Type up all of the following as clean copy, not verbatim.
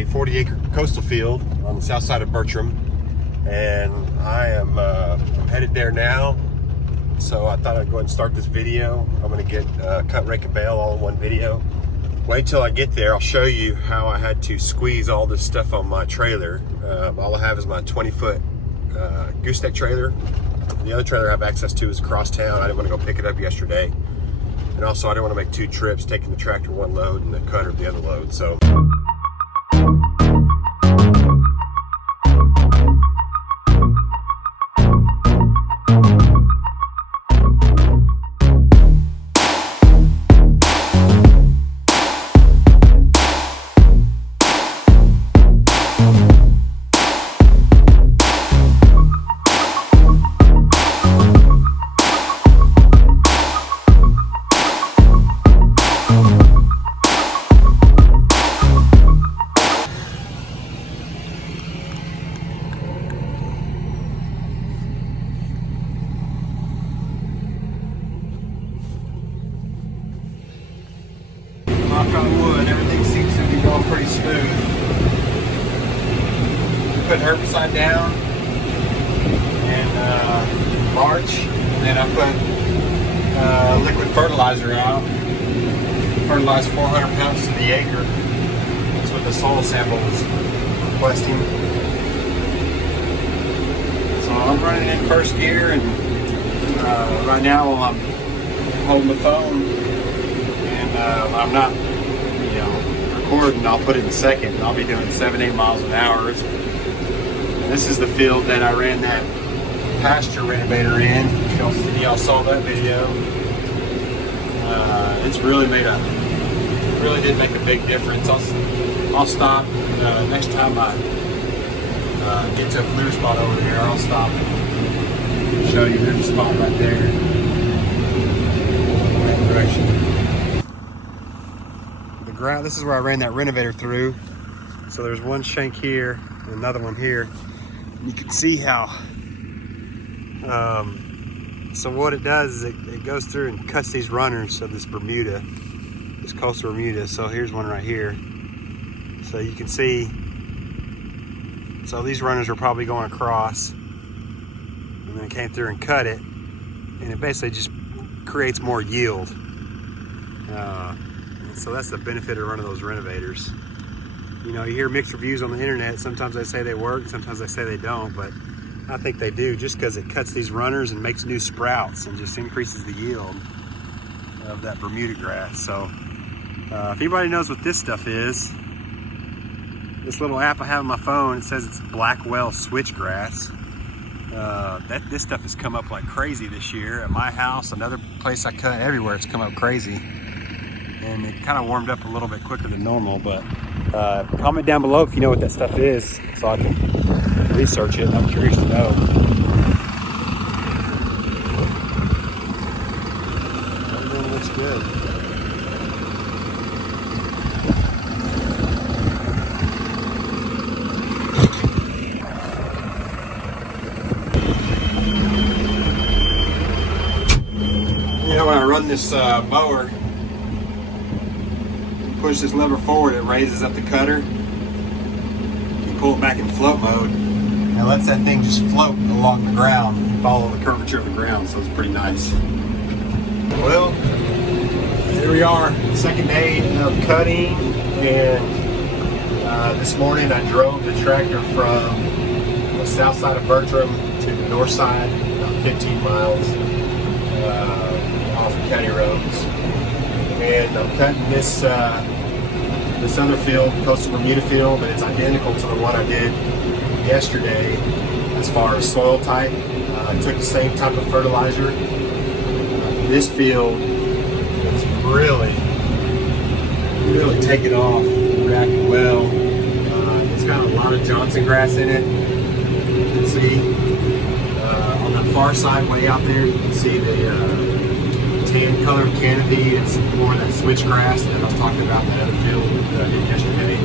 a 40-acre coastal field on the south side of Bertram, and I am I'm headed there now. So I thought I'd go ahead and start this video. I'm gonna get cut, rake, and bale all in one video. Wait till I get there, I'll show you how I had to squeeze all this stuff on my trailer. All I have is my 20-foot gooseneck trailer. The other trailer I have access to is across town. I didn't want to go pick it up yesterday. And also I didn't want to make two trips, taking the tractor one load and the cutter the other load. So knock on wood, everything seems to be going pretty smooth. Put herbicide down in March, and then I put liquid fertilizer out. Fertilized 400 pounds to the acre. That's what the soil sample was requesting. So I'm running in first gear, and right now while I'm holding the phone and I'm not, recording, I'll put it in second, and I'll be doing 7-8 miles an hour. And this is the field that I ran that pasture renovator in. Y'all saw that video. It's really did make a big difference. I'll stop next time I get to a clear spot over here. I'll stop and show you. There's a spot right there in the right direction. This is where I ran that renovator through. So there's one shank here and another one here. And you can see how, so what it does is it goes through and cuts these runners of this Bermuda, this coastal Bermuda. So here's one right here. So you can see, so these runners are probably going across, and then it came through and cut it, and it basically just creates more yield. So that's the benefit of running those renovators. You hear mixed reviews on the internet. Sometimes they say they work, sometimes they say they don't, but I think they do, just because it cuts these runners and makes new sprouts and just increases the yield of that Bermuda grass. So if anybody knows what this stuff is, this little app I have on my phone, it says it's Blackwell switchgrass. This stuff has come up like crazy this year at my house. Another place I cut, everywhere it's come up crazy. And it kind of warmed up a little bit quicker than normal, but comment down below if you know what that stuff is so I can research it. I'm curious to know. Everything looks good. When I run this mower, push this lever forward, it raises up the cutter. You pull it back in float mode, and it lets that thing just float along the ground and follow the curvature of the ground, so it's pretty nice. Well, here we are, second day of cutting, and this morning I drove the tractor from the south side of Bertram to the north side, about 15 miles off the county roads. And I'm cutting this other field, coastal Bermuda field, and it's identical to the one I did yesterday as far as soil type. I took the same type of fertilizer. This field is really taken off, reacting well. It's got a lot of Johnson grass in it. You can see on the far side, way out there, you can see the tan colored canopy. It's more of that switchgrass that I was talking about in that other field that I did yesterday.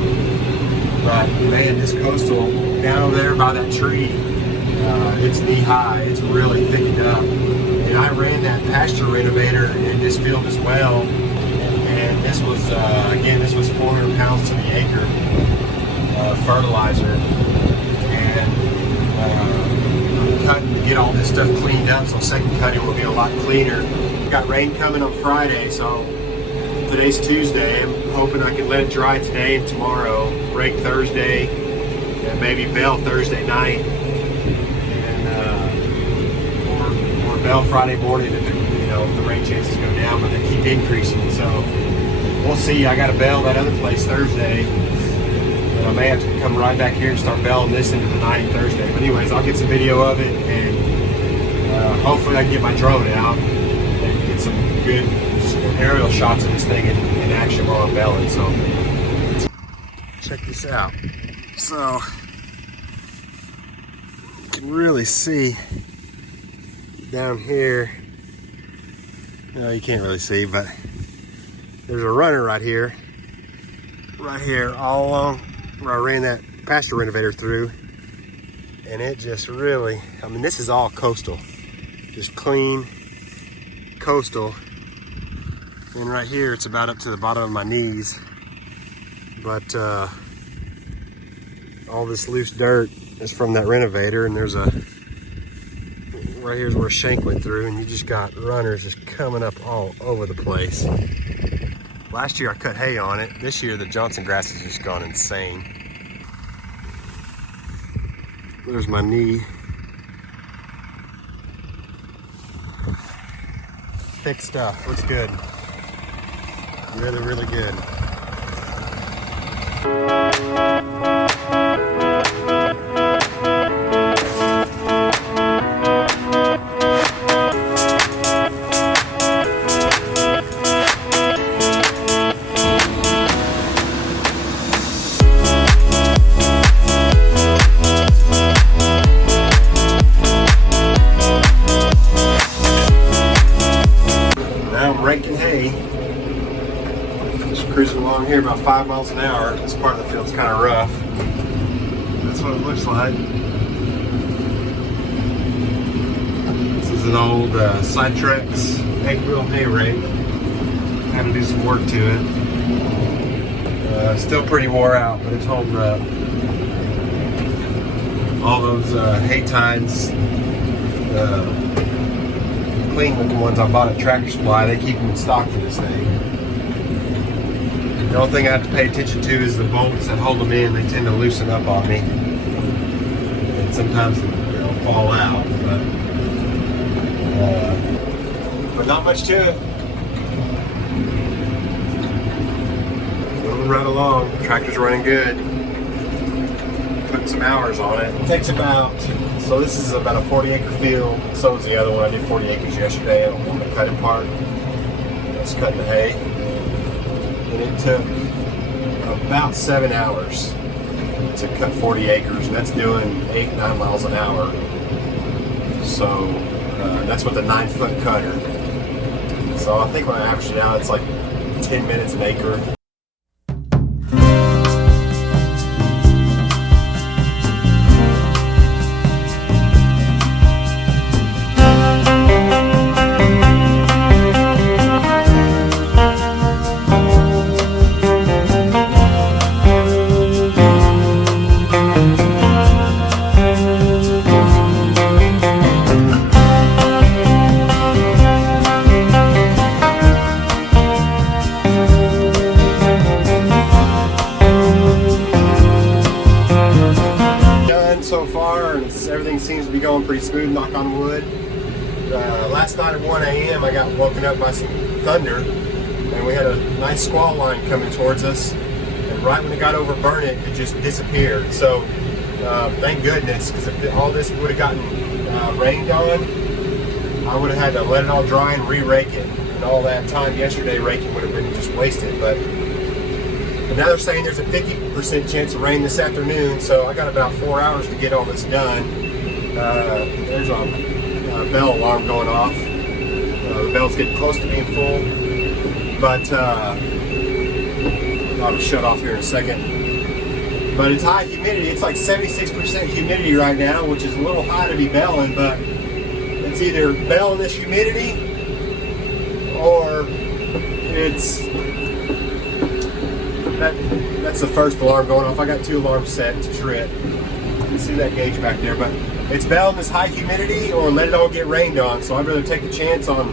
But man, this coastal down over there by that tree, it's knee high. It's really thickened up. And I ran that pasture renovator in this field as well. And this was, again, this was 400 pounds to the acre. fertilizer, and cutting to get all this stuff cleaned up, so second cutting will be a lot cleaner. Got rain coming on Friday, so today's Tuesday. I'm hoping I can let it dry today and tomorrow, rake Thursday, and maybe bale Thursday night, and or bale Friday morning if the rain chances go down, but they keep increasing. So we'll see. I got to bale that other place Thursday. I may have to come right back here and start baling this into the night Thursday. But anyways, I'll get some video of it, and hopefully I can get my drone out and get some good aerial shots of this thing in action while I'm baling. So check this out. So you can really see down here. No, you can't really see, but there's a runner right here, all along where I ran that pasture renovator through, and it just really, I mean, this is all coastal, just clean coastal, and right here it's about up to the bottom of my knees, but all this loose dirt is from that renovator, and there's a, right here's where a shank went through, and you just got runners just coming up all over the place. Last year I cut hay on it. This year the Johnson grass has just gone insane. There's my knee. Thick stuff, looks good. Really, really good. Raking hay, just cruising along here about 5 miles an hour. This part of the field's kind of rough. That's what it looks like. This is an old sitrex 8-wheel hay rake. Had to do some work to it. Still pretty wore out, but it's holding up. All those hay tines, clean looking ones I bought at Tractor Supply, they keep them in stock for this thing. The only thing I have to pay attention to is the bolts that hold them in. They tend to loosen up on me, and sometimes they'll fall out, but not much to it. Moving right along, the tractor's running good. Putting some hours on it. It takes about, so this is about a 40-acre field. So is the other one. I did 40 acres yesterday on the cutting part. That's cutting the hay. And it took about 7 hours to cut 40 acres. And that's doing 8-9 miles an hour. So that's with a 9-foot cutter. So I think when I average it out, it's like 10 minutes an acre. So far, and everything seems to be going pretty smooth, knock on wood. Last night at 1 a.m. I got woken up by some thunder, and we had a nice squall line coming towards us, and right when it got over Burnett, it just disappeared. So thank goodness, because if all this would have gotten rained on, I would have had to let it all dry and re-rake it, and all that time yesterday raking would have been just wasted. But now they're saying there's a 50% chance of rain this afternoon, so I got about 4 hours to get all this done. There's a bell alarm going off. The bell's getting close to being full, but I'll shut off here in a second. But it's high humidity. It's like 76% humidity right now, which is a little high to be belling, but it's either belling this humidity or it's That's the first alarm going off. I got 2 alarms set to trip. You can see that gauge back there, but it's better in this high humidity or let it all get rained on. So I'd rather take a chance on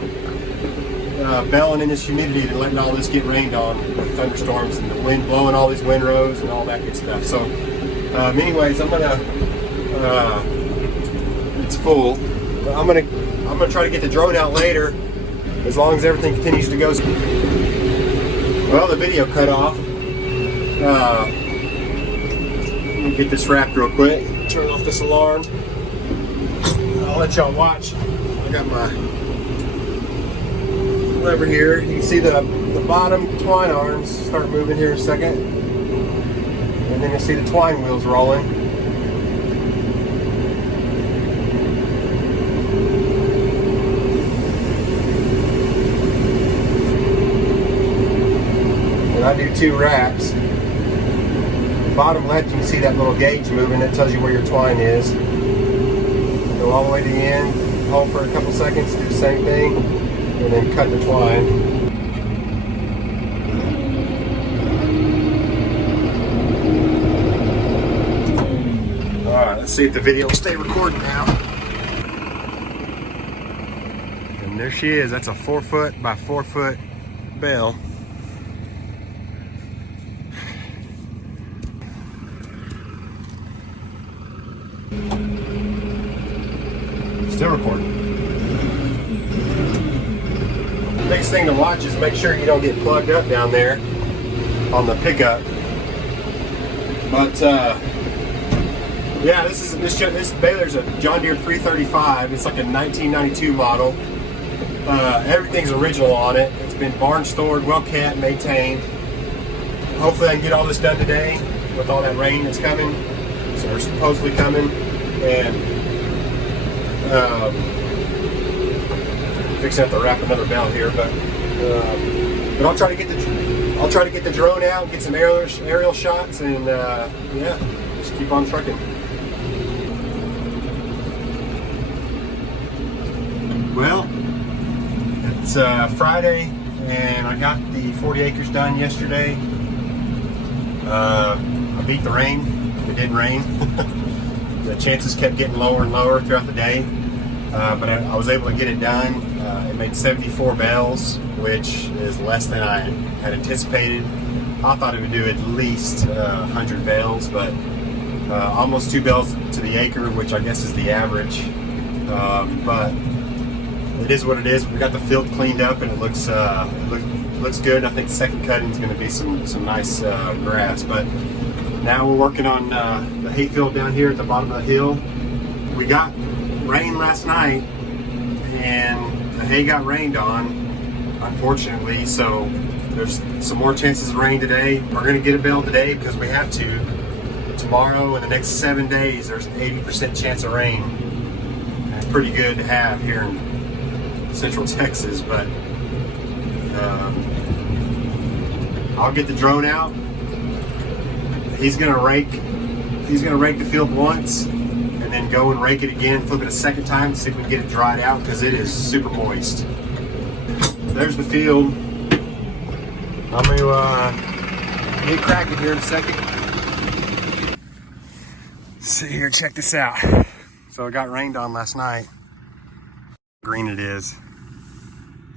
belling in this humidity than letting all this get rained on with thunderstorms and the wind blowing all these windrows and all that good stuff. So anyways, I'm gonna it's full. I'm gonna try to get the drone out later as long as everything continues to go. Well, the video cut off. Let me get this wrapped real quick. Turn off this alarm. I'll let y'all watch. I got my lever here. You can see the bottom twine arms start moving here in a second. And then you'll see the twine wheels rolling. And I do 2 wraps. Bottom left, you can see that little gauge moving. That tells you where your twine is. Go all the way to the end, hold for a couple seconds, do the same thing, and then cut the twine. All right, let's see if the video will stay recording now. And there she is. That's a 4 foot by 4 foot bale. Still recording. The biggest thing to watch is make sure you don't get plugged up down there on the pickup. But yeah, this baler's a John Deere 335. It's like a 1992 model. Everything's original on it. It's been barn stored, well kept, maintained. Hopefully I can get all this done today with all that rain that's coming. So they're supposedly coming, and fixing to have to wrap another bale here, but I'll try to get the drone out, get some aerial shots, and yeah, just keep on trucking. Well, it's Friday, and I got the 40 acres done yesterday. I beat the rain. It didn't rain. The chances kept getting lower and lower throughout the day, but I was able to get it done. It made 74 bales, which is less than I had anticipated. I thought it would do at least 100 bales, but almost 2 bales to the acre, which I guess is the average. But it is what it is. We got the field cleaned up, and it looks good. I think the second cutting is going to be some nice grass, but now we're working on the hay field down here at the bottom of the hill. We got rain last night, and the hay got rained on, unfortunately, so there's some more chances of rain today. We're going to get a bale today because we have to. Tomorrow and the next 7 days, there's an 80% chance of rain. That's pretty good to have here in Central Texas, but I'll get the drone out. He's gonna rake the field once, and then go and rake it again, flip it a second time to see if we can get it dried out, because it is super moist. There's the field. I'm gonna get cracking here in a second. See here, check this out. So it got rained on last night. Green it is,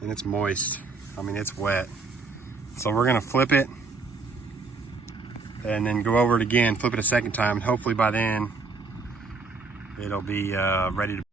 and it's moist. I mean, it's wet. So we're gonna flip it and then go over it again, flip it a second time, and hopefully by then it'll be ready to